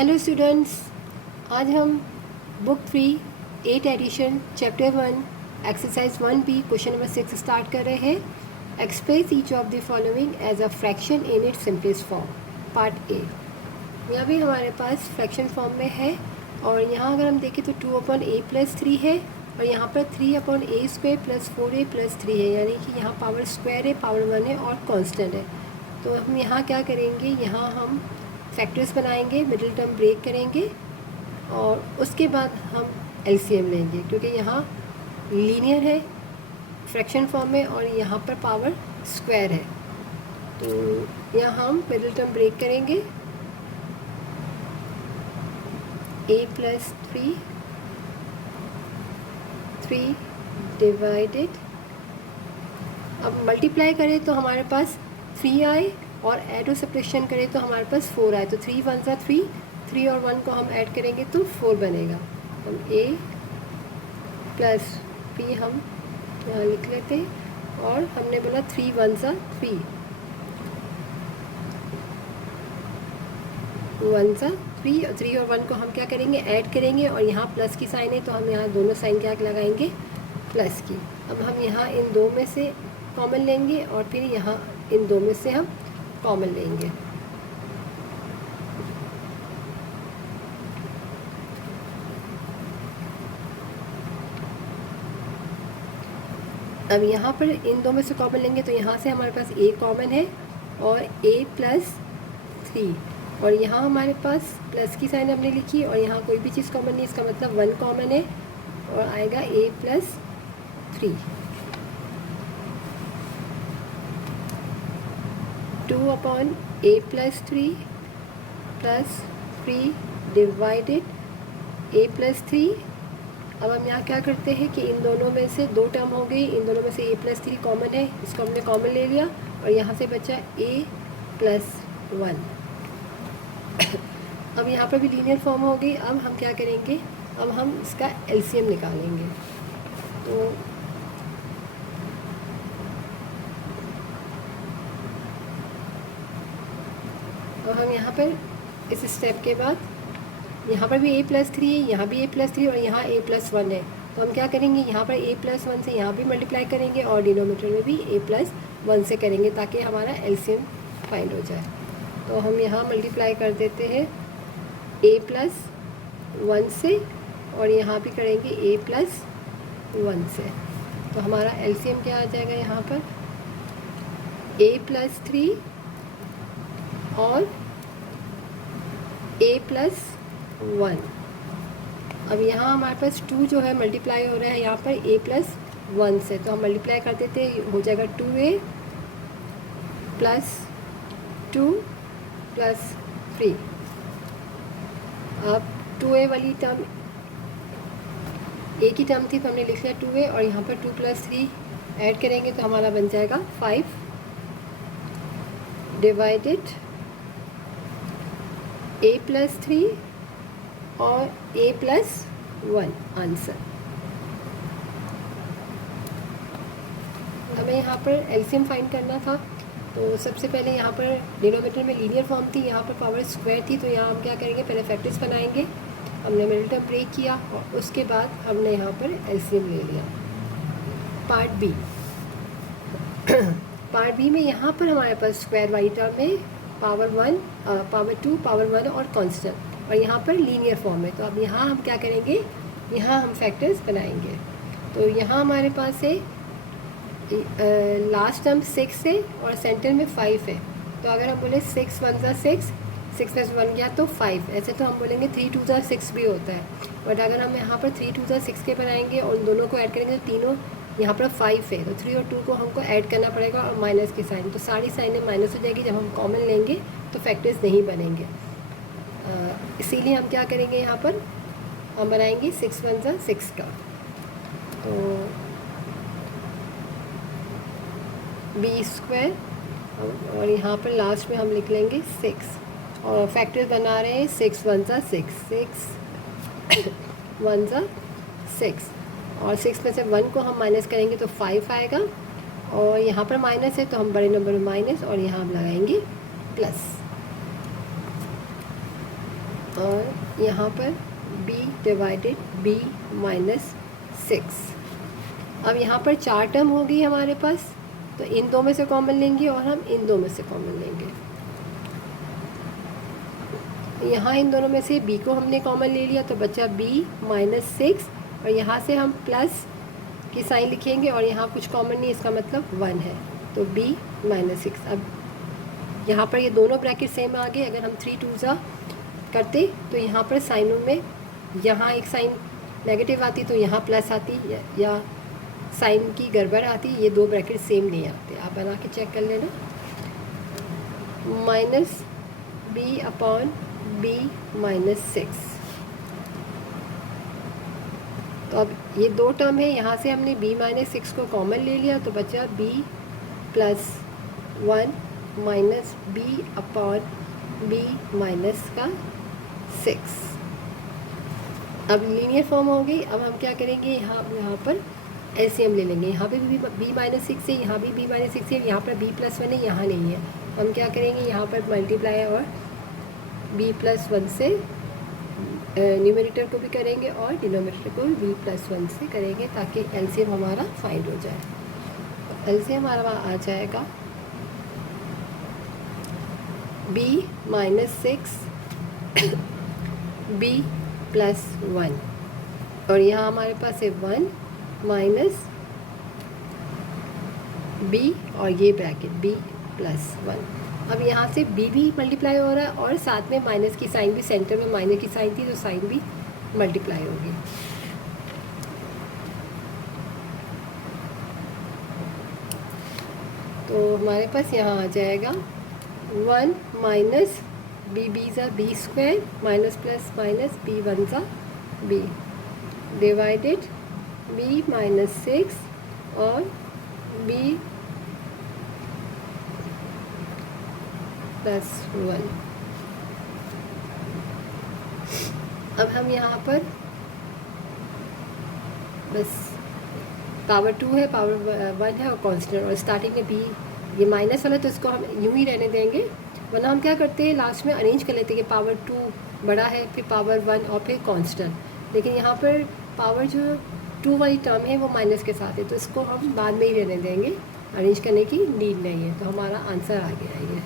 Hello students, आज हम book 3 8 edition chapter 1 exercise 1B question number 6 start कर रहे हैं। Express each of the following as a fraction in its simplest form, part A. यहाँ भी हमारे पास फ्रैक्शन फॉर्म में है और यहाँ अगर हम देखें तो 2/a+3 है और यहाँ पर 3/a² + 4a+3 है, यानी कि यहाँ पावर स्क्वायर है, पावर 1 है और कांस्टेंट है। तो हम यहाँ क्या करेंगे, यहाँ हम फैक्टर्स बनाएंगे, मिडिल टर्म ब्रेक करेंगे और उसके बाद हम एलसीएम लेंगे, क्योंकि यहाँ लीनियर है फ्रैक्शन फॉर्म में और यहाँ पर पावर स्क्वायर है। तो यहाँ हम मिडिल टर्म ब्रेक करेंगे, a+3 3 डिवाइडेड, अब मल्टीप्लाई करें तो हमारे पास 3 आए और ऐड और सब्ट्रैक्शन करें तो हमारे पास 4 आए। तो 3 1 सा 3, 3 और 1 को हम ऐड करेंगे तो 4 बनेगा। हम a + p हम यहाँ लिख लेते हैं और हमने बोला 3 1 सा 3, 1 सा 3 और 3 और 1 को हम क्या करेंगे, ऐड करेंगे और यहाँ प्लस की साइन है तो हम यहाँ दोनों साइन क्या लगाएंगे, प्लस की। अब हम यहाँ इन दो में से कॉमन लेंगे और फिर यहाँ इन दो में से हम कॉमन लेंगे। अब यहाँ पर इन दो में से कॉमन लेंगे तो यहाँ से हमारे पास a कॉमन है और a+3 और यहाँ हमारे पास प्लस की साइन हमने लिखी और यहाँ कोई भी चीज़ कॉमन नहीं, इसका मतलब 1 कॉमन है और आएगा a+3। 2/a+3 + 3 divided a+3। अब हम यहाँ क्या करते हैं कि इन दोनों में से दो टर्म हो गई, इन दोनों में से a+3 कॉमन है, इसको हमने कॉमन ले लिया और यहाँ से बचा a+1। अब यहाँ पर भी लीनियर फॉर्म हो गई। अब हम क्या करेंगे, अब हम इसका एलसीएम निकालेंगे। तो और हम यहाँ पर इस स्टेप के बाद यहाँ पर भी a+3 है, यहाँ भी a+3 और यहाँ a+1 है। तो हम क्या करेंगे, यहाँ पर a+1 से यहाँ भी मल्टीप्लाई करेंगे और डिनोमिनेटर में भी a+1 से करेंगे ताकि हमारा एलसीएम फाइंड हो जाए। तो हम यहाँ मल्टीप्लाई कर देते हैं a+1 से और यहाँ भी करेंगे a+1 से। तो हमारा एलसीएम क्या आ जाएगा, यहाँ पर a+3 और a+1। अब यहाँ हमारे पास 2 जो है मल्टीप्लाई हो रहा है यहाँ पर a+1 से, तो हम मल्टीप्लाई कर देते हैं, हो जाएगा 2a + 2 + 3। अब 2a वाली टर्म a की टर्म थी तो हमने लिख लिया 2a और यहाँ पर 2 + 3 ऐड करेंगे तो हमारा बन जाएगा 5 डिवाइडेड a+3 और a+1 आंसर। हमें यहाँ पर एलसीएम फाइंड करना था, तो सबसे पहले यहाँ पर डिनोमिनेटर में लीनियर फॉर्म थी, यहाँ पर पावर स्क्वायर थी, तो यहाँ हम क्या करेंगे, पहले फैक्टर्स बनाएंगे। हमने मिडिल टर्म ब्रेक किया और उसके बाद हमने यहाँ पर एलसीएम ले लिया। पार्ट बी पार्ट बी में यहाँ पर हमारे पास स्क्वायर वाली टर्म है, पावर 1 पावर 2 पावर 1 और कांस्टेंट, और यहाँ पर लीनियर फॉर्म है। तो अब यहाँ हम क्या करेंगे, यहाँ हम फैक्टर्स बनाएंगे। तो यहाँ हमारे पास है लास्ट टर्म 6 है और सेंटर में 5 है। तो अगर हम बोले 6 1 सा 6, 6 + 1 गया तो 5, ऐसे तो हम बोलेंगे 3 2 सा 6 भी होता है। बट अगर हम यहाँ पर 3 2 सा 6 के बनाएंगे और उन दोनों को ऐड करेंगे तो तीनों यहाँ पर 5 है, तो 3 और 2 को हमको ऐड करना पड़ेगा और माइनस की साइन, तो सारी साइनें माइनस हो जाएगी। जब हम कॉमन लेंगे तो फैक्टर्स नहीं बनेंगे, इसीलिए हम क्या करेंगे, यहाँ पर हम बनाएंगे 6 1 सा 6 का। तो b² और यहाँ पर लास्ट में हम लिख लेंगे 6 और फैक्टर्स बना रहे हैं 6 1 सा 6, 6 1 सा 6 और 6 में से 1 को हम माइनस करेंगे तो 5 आएगा और यहाँ पर माइनस है तो हम बड़े नंबर में माइनस और यहाँ हम लगाएंगे प्लस। और यहाँ पर b डिवाइडेड b माइनस 6। अब यहाँ पर 4 टर्म हो गई हमारे पास, तो इन दो में से कॉमन लेंगे और हम इन दो में से कॉमन लेंगे। यहाँ इन दोनों में से b को हमने कॉमन ले लिया तो बचा b माइनस 6, और यहाँ से हम प्लस की साइन लिखेंगे और यहाँ कुछ कॉमन नहीं, इसका मतलब 1 है, तो b माइनस 6। अब यहाँ पर ये दोनों ब्रैकेट सेम आ गए। अगर हम 3 2 करते तो यहाँ पर साइनों में यहाँ एक साइन नेगेटिव आती तो यहाँ प्लस आती, या साइन की गड़बड़ आती, ये दो ब्रैकेट सेम नहीं आते। आप बना के चेक कर लेना। Minus b upon b minus 6। तो अब ये दो टर्म है, यहाँ से हमने b माइनस 6 को कॉमन ले लिया तो बचा b plus 1 minus b upon b minus का 6। अब लीनियर फॉर्म हो गई। अब हम क्या करेंगे, यहाँ पर एलसीएम ले लेंगे। यहाँ पे भी b माइनस 6 है, यहाँ भी b माइनस 6 है, यहाँ पर b प्लस 1 है, यहाँ नहीं है। हम क्या करेंगे, यहाँ पर मल्टीप्लाई और b प्लस 1 से न्यूमरेटर को भी करेंगे और डिनोमिनेटर को b प्लस 1 से करेंगे, ताकि एलसीएम हमारा फाइंड हो जाए। एलसीएम हमारा आ जाएगा b माइनस 6 b प्लस 1, और यहाँ हमारे पास है 1 माइनस b और ये ब्रैकेट b प्लस 1। अब यहाँ से b भी मल्टीप्लाई हो रहा है और साथ में माइनस की साइन भी, सेंटर में माइनस की साइन थी तो साइन भी मल्टीप्लाई होगी। तो हमारे पास यहाँ आ जाएगा 1 माइनस b ज़ा b square minus plus minus b 1 ज़ा b डिवाइडेड b माइनस 6 और b प्लस 1। अब हम यहाँ पर बस पावर 2 है, पावर 1 है और कांस्टेंट, और स्टार्टिंग में b ये माइनस वाला तो इसको हम यूं ही रहने देंगे, वरना हम क्या करते हैं लास्ट में अरेंज कर लेते हैं कि पावर 2 बड़ा है, फिर पावर 1 और फिर कांस्टेंट। लेकिन यहाँ पर पावर जो 2 वाली टर्म है वो माइनस के साथ है, तो इसको हम बाद में ही रहने देंगे, अरेंज करने की नीड नहीं है। तो हमारा आंसर आ गया है ये।